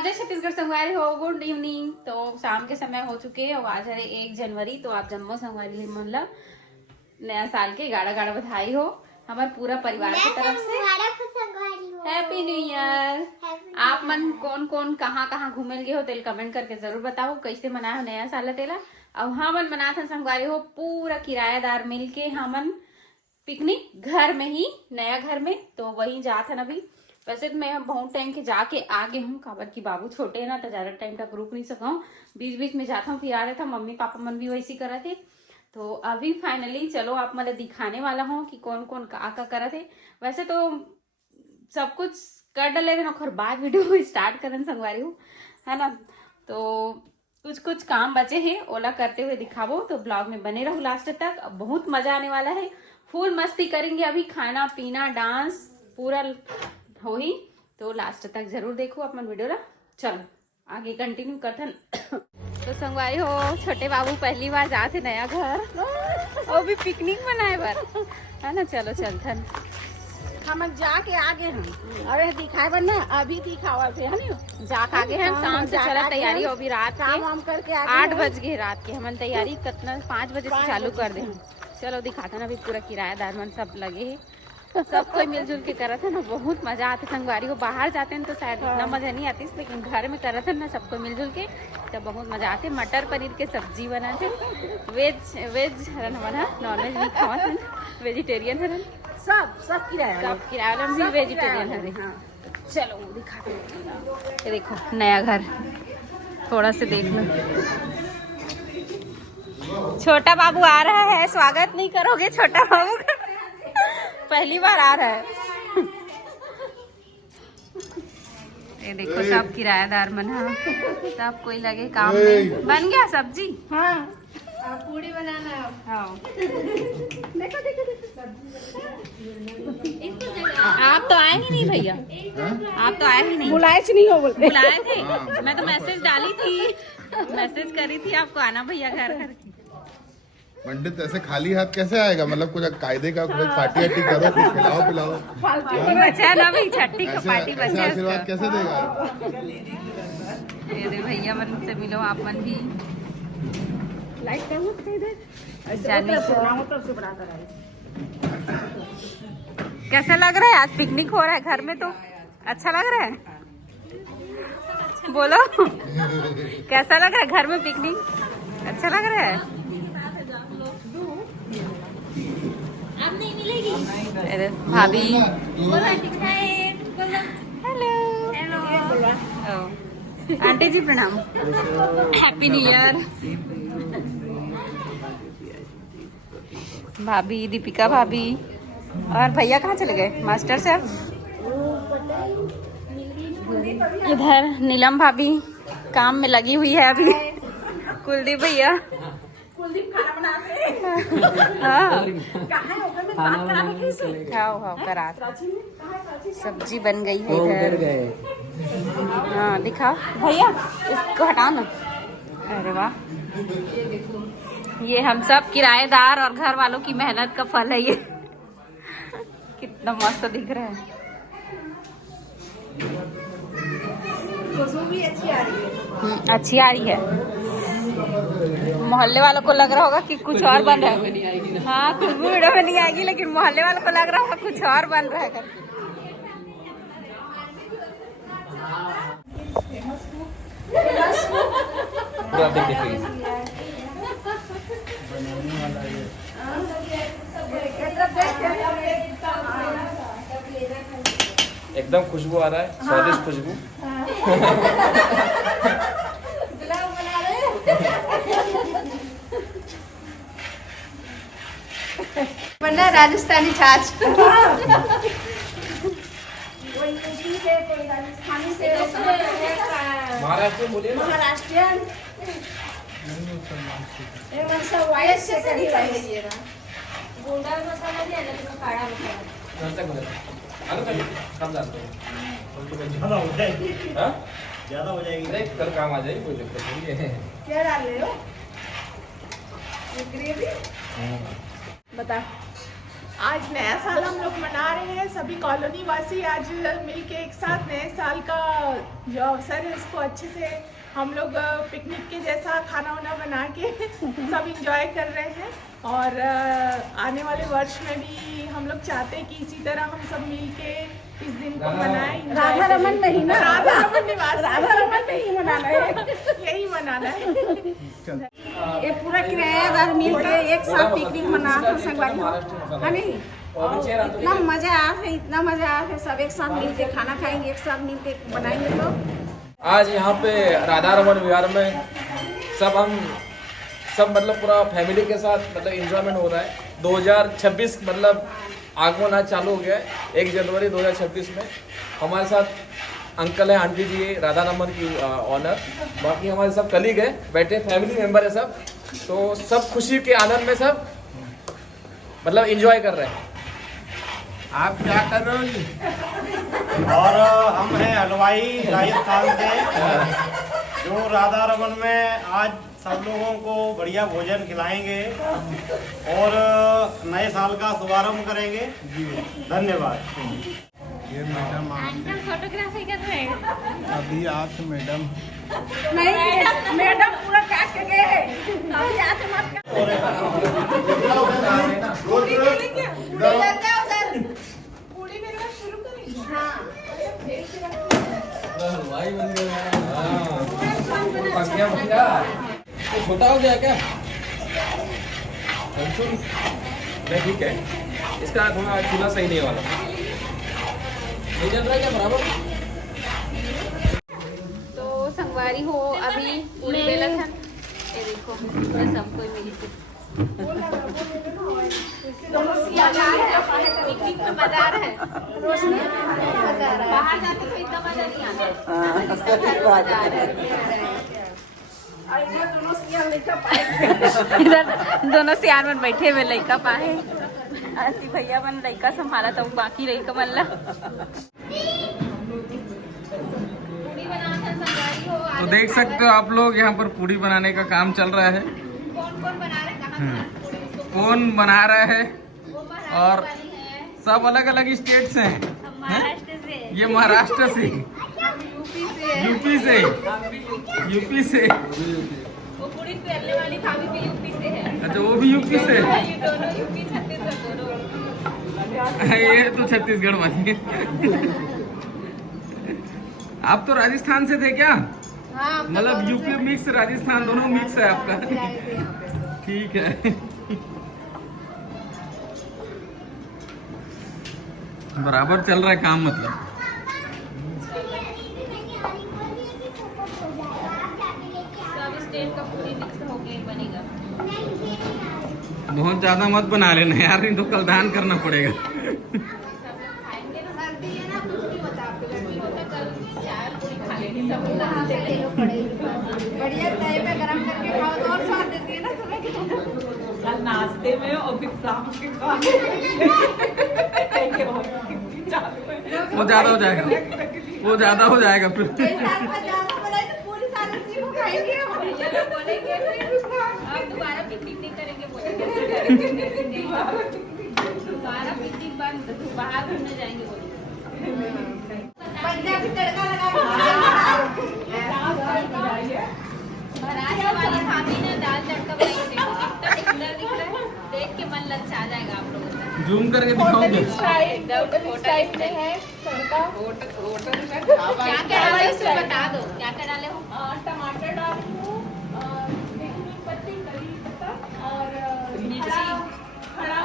जय छत्तीसगढ़ संगवारी हो, गुड इवनिंग। तो शाम के समय हो चुके हैं और आज है 1 जनवरी। तो आप जम्मो संगवारी मतलब नया साल के गाड़ा गाड़ा बधाई हो हमारे पूरा परिवार की तरफ से। Happy new year. आप मन कौन कौन कहाँ कहाँ घूमे गए हो तेल कमेंट करके जरूर बताओ कैसे मनाए हो नया साल तेला। अब हमन मनात हन संगवारी हो पूरा किराएदार मिलके हमन पिकनिक घर में ही, नया घर में। तो वही जात हन अभी। वैसे तो मैं बहुत टाइम के जाके आगे हूँ, काबर की बाबू छोटे है ना तो ज्यादा टाइम तक रुक नहीं सका हूँ। बीच बीच में जाता हूँ फिर आ रहा था। मम्मी पापा मन भी वैसी करा थे। तो अभी फाइनली चलो आप मतलब दिखाने वाला हूँ कि कौन कौन का करा थे। वैसे तो सब कुछ कर डाले थे और बाद वीडियो स्टार्ट करन संगवारी हूँ, है ना। तो कुछ कुछ काम बचे हैं, ओला करते हुए दिखावो। तो ब्लॉग में बने रहो लास्ट तक। अब बहुत मजा आने वाला है, फुल मस्ती करेंगे। अभी खाना पीना डांस पूरा हो ही। तो लास्ट तक जरूर देखो अपन वीडियो ला। चलो आगे कंटिन्यू करथन। तो संगवारी हो छोटे बाबू पहली बार जाते नया घर और भी पिकनिक मनाए बर, है ना। चलो चलथन हम जाके आगे हैं। अरे दिखाए बर ना अभी दिखावा थे है नी। जाके आगे हैं शाम से चला तैयारी। अभी रात काम के वाम करके 8 बज गए रात के। हमन तैयारी कितना 5 बजे से चालू कर दे। चलो दिखाता ना। अभी पूरा किराएदार मन सब लगे है, सब कोई मिलजुल के करत है ना। बहुत मजा आते संगवारी को। बाहर जाते हैं तो शायद इतना मजा नहीं आती, लेकिन घर में करत है ना सबको मिलजुल के तो बहुत मजा आते। मटर पनीर के सब्जी बनाते, वेज हरन बना, नॉन वेज नहीं खावा हन, वेजिटेरियन हरन। सब किराया भी वेजिटेरियन हरे। चलो दिखाते हैं। ये देखो नया घर, थोड़ा से देख लो। छोटा बाबू आ रहा है, स्वागत नहीं करोगे छोटा बाबू का? पहली बार आ रहा है। ये देखो सब किराएदार मन है, सब कोई लगे काम में। बन गया सब्जी? हाँ पूड़ी बनाना। हाँ देखो आप तो आए ही नहीं भैया, आप तो आए ही नहीं। बुलाए नहीं हो बोलते। बुलाए थे, मैं तो मैसेज डाली थी, मैसेज करी थी आपको आना भैया घर घर। पंडित ऐसे खाली हाथ कैसे आएगा? मतलब कुछ कायदे का कुछ पार्टी वार्टी करो, कुछ खिलाओ पिलाओ। बचा ना भाई, छठी का पार्टी ऐसे बचा। आशीर्वाद कैसे देगा? ये भैया मन से मिलो आप मन भी। लाइट कम होते इधर कैसा लग रहा है? आज पिकनिक हो रहा है घर में, तो अच्छा लग रहा है? बोलो कैसा लग रहा है घर में पिकनिक? अच्छा लग रहा है? अब नहीं मिलेगी भाभी। हेलो आंटी जी प्रणाम, हैप्पी न्यू ईयर। भाभी दीपिका भाभी और भैया कहाँ चले गए? मास्टर साहब इधर। नीलम भाभी काम में लगी हुई है अभी। कुलदीप भैया खाना बनाते हाँ करा। सब्जी बन गई है इधर। हाँ दिखा भैया, इसको हटा ना। अरे वाह, ये हम सब किराएदार और घर वालों की मेहनत का फल है ये। कितना मस्त दिख रहा है। खुशबू भी अच्छी आ रही है। अच्छी आ रही है। मोहल्ले वालों को लग रहा होगा कि कुछ और बन रहा है। हाँ खुशबू वीडियो में नहीं आएगी, लेकिन मोहल्ले वालों को लग रहा होगा कुछ और बन रहा है। एकदम खुशबू आ रहा है, स्वादिष्ट खुशबू। बनना राजस्थानी छाछ। कोई राजस्थानी से महाराष्ट्र बोलिए ना। महाराष्ट्रियन वाइट से करी गोल्डन मसाला भी आना तो काढ़ा मसाला ज्यादा हो जाएगी। नहीं कल काम आ जाएगी, कोई दिक्कत नहीं है। क्या डाल रहे हो? ग्रेवी बता। आज नया साल हम लोग मना रहे हैं, सभी कॉलोनी वासी आज मिलके एक साथ नए साल का जो अवसर है उसको अच्छे से हम लोग पिकनिक के जैसा खाना वाना बना के सब इंजॉय कर रहे हैं। और आने वाले वर्ष में भी हम लोग चाहते हैं कि इसी तरह हम सब मिलके इस दिन को मनाएं। राधा रमन नहीं ना, राधा रमन निवास, राधा रमन नहीं मनाना है, यही मनाना है। ये पूरा किराएदार मिल के एक साथ पिकनिक मना संगवारी है नहीं। इतना मजा आया है, इतना मजा आया है, सब एक साथ मिल के खाना खाएंगे, एक साथ मिल के बनाएंगे। तो आज यहाँ पे राधा रमन विहार में सब मतलब पूरा फैमिली के साथ मतलब इंजॉयमेंट हो रहा है। 2026 मतलब आगमन आज चालू हो गया है 1 जनवरी 2026 में। हमारे साथ अंकल है, आंटी जी है, राधा रमन की ऑनर, बाकी हमारे सब कलीग है, बैठे फैमिली मेंबर है सब। तो सब खुशी के आनंद में सब मतलब इंजॉय कर रहे हैं। आप क्या कर रहे हो जी? और हम हैं हलवाई राजस्थान से, जो राधा रमन में आज सब लोगों को बढ़िया भोजन खिलाएंगे और नए साल का शुभारंभ करेंगे। धन्यवाद। ये मैडम अंकल फोटोग्राफी कर रहे हैं। अभी आप मैडम नहीं मैडम पूरा काट के गए हैं, अभी आते मत पूरी मेरे पास शुरू करेंगे। हलवाई बन गया। तो छोटा हो गया क्या? नहीं ठीक है, इसका थोड़ा चूल्हा सही नहीं वाला नहीं चल रहा है क्या बराबर? तो संगवारी हो अभी पूरी बेला था, ये देखो पूरा सब कोई मिली थी। पिकनिक में मजा आ रहा है, रोशनी बाहर जाते तो इतना मजा नहीं आता, मजा आ रहा है। इधर दोनों सियार में बैठे हुए लड़का पाए, आरती भैया मन लड़का संभाला तो बाकी लड़का मल्ला तो देख सकते हो आप लोग, यहाँ पर पूड़ी बनाने का काम चल रहा है। कौन कौन बना रहे हैं, कहाँ कौन बना रहा है? वो और वाली है, सब अलग अलग स्टेट से हैं। हम महाराष्ट्र से, ये महाराष्ट्र से, यूपी से, यूपी से, वो पूरी तैरने वाली भाभी भी यूपी से है। अच्छा वो भी यूपी से है। ये दोनों यूपी छत्तीसगढ़ दोनों। ये तो छत्तीसगढ़ वाली है। आप तो राजस्थान से थे क्या? हाँ, मतलब यूपी मिक्स राजस्थान दोनों मिक्स है आपका। ठीक है, बराबर चल रहा है काम मतलब। सब स्टेट का पूरी मिक्स होके बनेगा। बहुत ज्यादा मत बना लेना यार, नहीं तो कल दान करना पड़ेगा। खाएंगे ना, सर्दी है ना, कुछ नहीं होता, आपको गर्मी होता, कल चाय पूरी खा लेंगे सब लोग। बढ़िया तवे पे गरम करके खाओ तो और स्वाद देती है ना सुबह के नाश्ते में और फिर शाम के खाने वो ज्यादा हो जाएगा, वो ज्यादा हो जाएगा फिर। पूरी सारी चीज को खाएंगे हम। ये लोग बोलेंगे फिर अब दोबारा पिकनिक नहीं करेंगे, बोलेंगे दोबारा पिकनिक बंद, बाहर घूमने जाएंगे बोलेंगे। पंजाबी तड़का लगा महाराष्ट्र वाली भाभी ने दाल तड़का बनाई, देखो कितना सुंदर दिख रहा है, देख के मन ललचा जाएगा आप लोगों का। जूम करके दिखाओगे? टाइप में है तड़का। क्या क्या डाले उसमें बता दो, क्या क्या डाले हो? टमाटर डाली हूँ, देखनी पत्ती, करी पत्ता और मिर्ची, खड़ा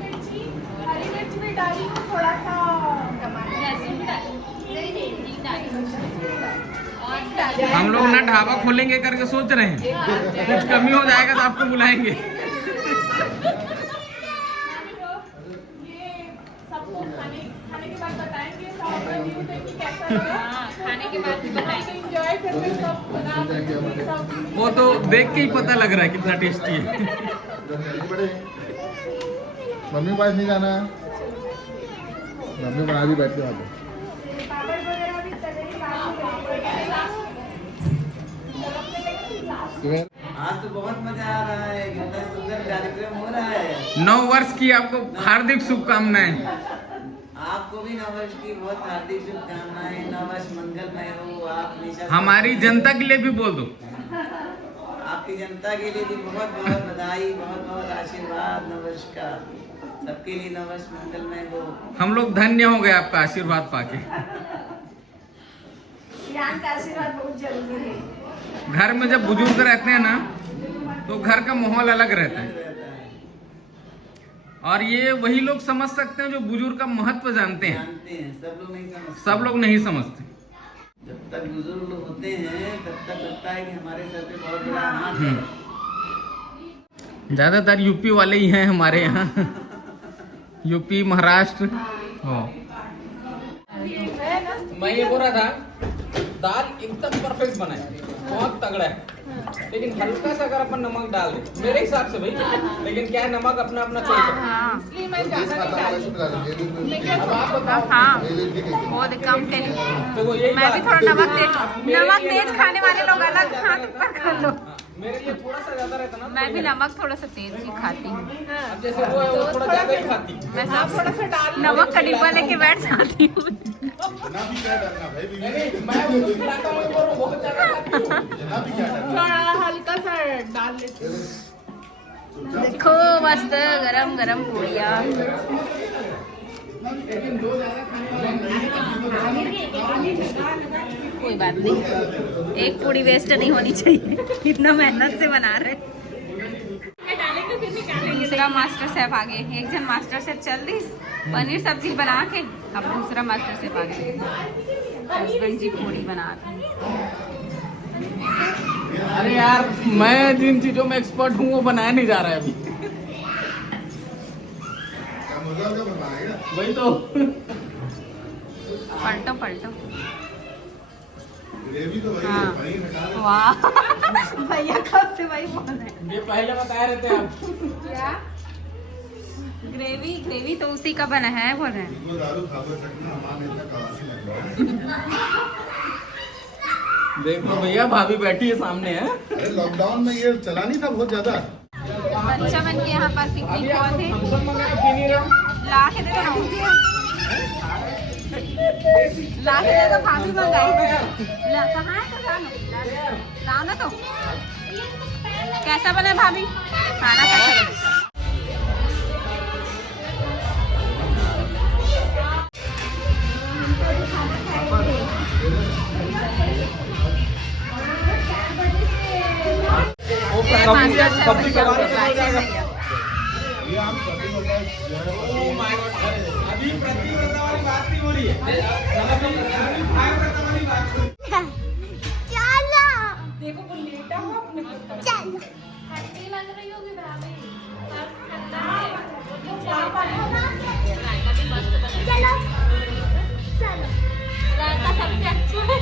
मिर्ची, हरी मिर्च भी डाली हूँ, थोड़ा सा लहसुन भी डाली, नहीं डाली, और हम लोग ना ढाबा खोलेंगे करके सोच रहे हैं, कुछ कमी हो जाएगा तो आपको बुलाएंगे। ये सबको खाने के बाद बताएंगे सब कैसा लगा। हाँ, खाने के बाद भी बताएंगे। एंजॉय करके सब बना सब। वो तो देख के ही पता लग रहा है कितना टेस्टी है। मम्मी के पास नहीं जाना है, मम्मी बना भी बैठ के वहाँ पापड़ वगैरह भी तले पे। आज तो बहुत मजा आ रहा है, कितना सुंदर कार्यक्रम हो रहा है। 9 वर्ष की आपको हार्दिक शुभकामनाएं। आपको भी नववर्ष की बहुत हार्दिक शुभकामनाएं। नववर्ष मंगलमय हो। आप हमेशा हमारी जनता के लिए भी बोल दो। आपकी जनता के लिए भी बहुत बहुत बधाई, बहुत बहुत आशीर्वाद नववर्ष का। सबके लिए नववर्ष मंगलमय हो। हम लोग धन्य हो गए आपका आशीर्वाद पाके। ज्ञान का आशीर्वाद बहुत जरूरी है। घर में जब बुजुर्ग रहते हैं ना तो घर का माहौल अलग रहता है। और ये वही लोग समझ सकते हैं जो बुजुर्ग का महत्व जानते हैं। जानते हैं, सब लोग नहीं समझते। सब लोग नहीं समझते। जब तक बुजुर्ग लोग होते हैं तब तक लगता है कि हमारे सर पे बहुत बड़ा हाथ है। ज्यादातर यूपी वाले ही हैं हमारे यहाँ। यूपी, महाराष्ट्र। हो मैं ये बोल रहा था दाल एकदम परफेक्ट बना है, बहुत तगड़ा है, लेकिन हल्का सा अगर अपन नमक डाल दे मेरे हिसाब से भाई, लेकिन क्या है नमक अपना अपना चॉइस है। इसलिए मैं ज्यादा नहीं डाली। अब आप बताओ। हाँ बहुत कम तेल। देखो यही मैं भी बात- थोड़ा नमक तेज खाने वाले लोग अलग हाथ ऊपर कर लो। मेरे लिए थोड़ा सा ज्यादा रहता ना। मैं भी नमक थोड़ा सा तेज ही खाती हूँ। अब जैसे वो है वो थोड़ा ज्यादा ही खाती। मैं सब थोड़ा सा नमक का डिब्बा लेके बैठ जाती हूँ। इतना भी क्या डरना भाई, नहीं, मैं उसको खिलाता हूँ, वो बहुत ज्यादा खाती हूँ। इतना भी क्या डरना। थोड़ा हल्का सा डाल लेते हैं। देखो मस्त गरम गरम पूड़िया। कोई बात नहीं, एक पूड़ी वेस्ट नहीं होनी चाहिए, इतना मेहनत से बना रहे। दूसरा मास्टर शेफ आ गए। एक जन मास्टर शेफ चल दी पनीर सब्जी बना के, अब दूसरा मास्टर शेफ आ गए। हस्बैंड जी पूड़ी बना रहे। अरे यार मैं जिन चीजों में एक्सपर्ट हूँ वो बनाया नहीं जा रहा है अभी। क्या मजा होगा बनाएगा। वही तो। पलटो पलटो। ग्रेवी तो वही है, हाँ। पनीर हटा दे। वाह भैया कब से वही बोल रहे हैं। ये पहले बताए रहते हैं आप। क्या ग्रेवी? ग्रेवी तो उसी का बना है बोल रहे हैं। इसको दारू खाकर चखना हमारे इतना कवासी लग रहा है। देखो भैया भाभी बैठी है सामने है। अरे लॉकडाउन में ये चला नहीं था बहुत ज्यादा। रक्षाबंधन के यहाँ पर पिकनिक हुआ थे। थम्सअप मंगाया पी नहीं रहे हो? ला के दे दो, ला के दे दो। भाभी मंगाई ला, कहाँ है तो लाओ ना। तो कैसा बना है भाभी खाना? कैसा बना? ये मास्टर सब्जी शेफ करवा भैया, रहे हैं। भैया। ये हम कभी होता है जो है वो अभी प्रतिव्रता वाली बात नहीं हो रही है। भागव्रता वाली बात हो रही है। ठंडी लग रही होगी भाभी। ठंडा है। चलो रायता सबसे अच्छा है।